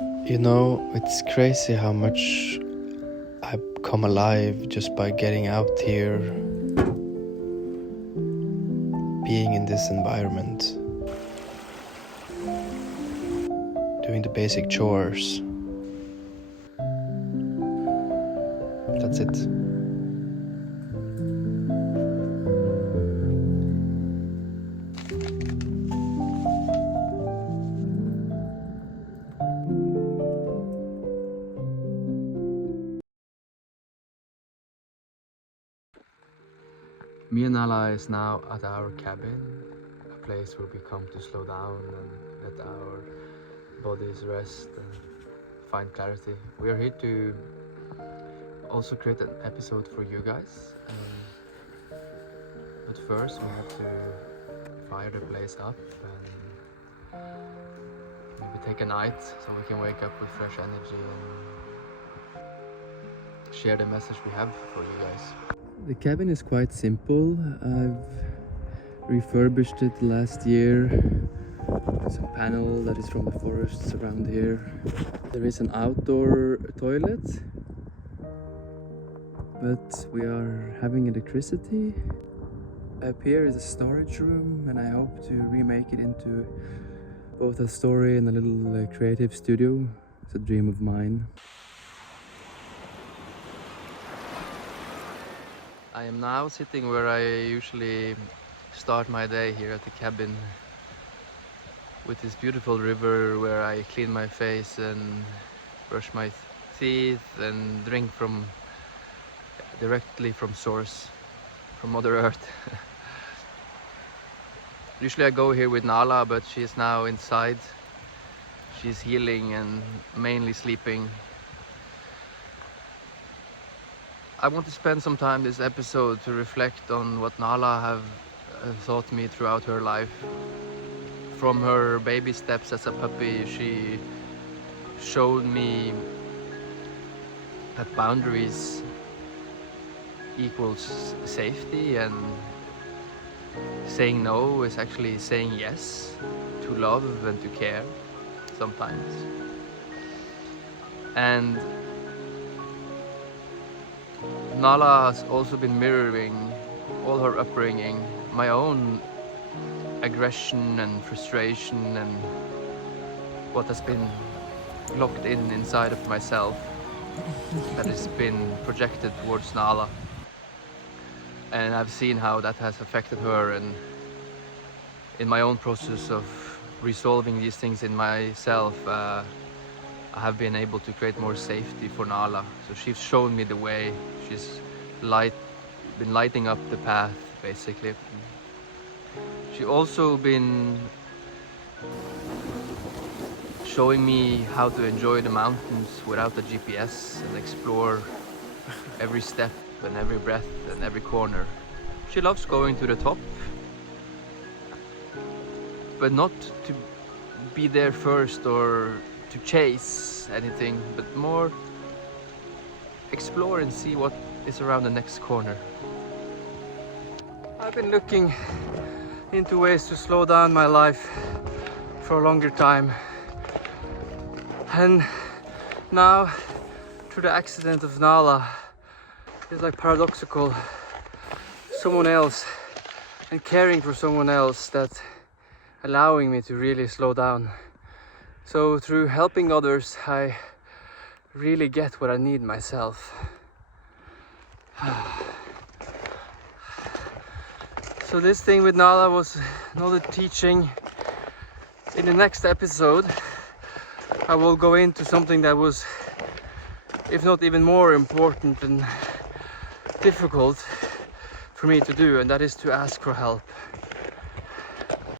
You know, it's crazy how much I come alive just by getting out here, being in this environment, doing the basic chores. That's it. Me and Nala is now at our cabin, a place where we come to slow down and let our bodies rest and find clarity. We are here to also create an episode for you guys, but first we have to fire the place up and maybe take a night so we can wake up with fresh energy and share the message we have for you guys. The cabin is quite simple. I've refurbished it last year. It's a panel that is from the forests around here. There is an outdoor toilet, but we are having electricity. Up here is a storage room, and I hope to remake it into both a story and a little creative studio. It's a dream of mine. I am now sitting where I usually start my day here at the cabin, with this beautiful river where I clean my face and brush my teeth and drink from directly from source, from Mother Earth. Usually I go here with Nala, but she is now inside. She's healing and mainly sleeping. I want to spend some time this episode to reflect on what Nala have taught me throughout her life. From her baby steps as a puppy, she showed me that boundaries equals safety, and saying no is actually saying yes to love and to care sometimes. And Nala has also been mirroring all her upbringing, my own aggression and frustration and what has been locked inside of myself that has been projected towards Nala. And I've seen how that has affected her, and in my own process of resolving these things in myself, I have been able to create more safety for Nala. So she's shown me the way. She's been lighting up the path, basically. She's also been showing me how to enjoy the mountains without the GPS and explore every step and every breath and every corner. She loves going to the top, but not to be there first or to chase anything, but more explore and see what is around the next corner. I've been looking into ways to slow down my life for a longer time, and now through the accident of Nala, it's like paradoxical. Someone else and caring for someone else that's allowing me to really slow down. So through helping others, I really get what I need myself. So this thing with Nala was another teaching. In the next episode, I will go into something that was, if not even more important and difficult for me to do, and that is to ask for help.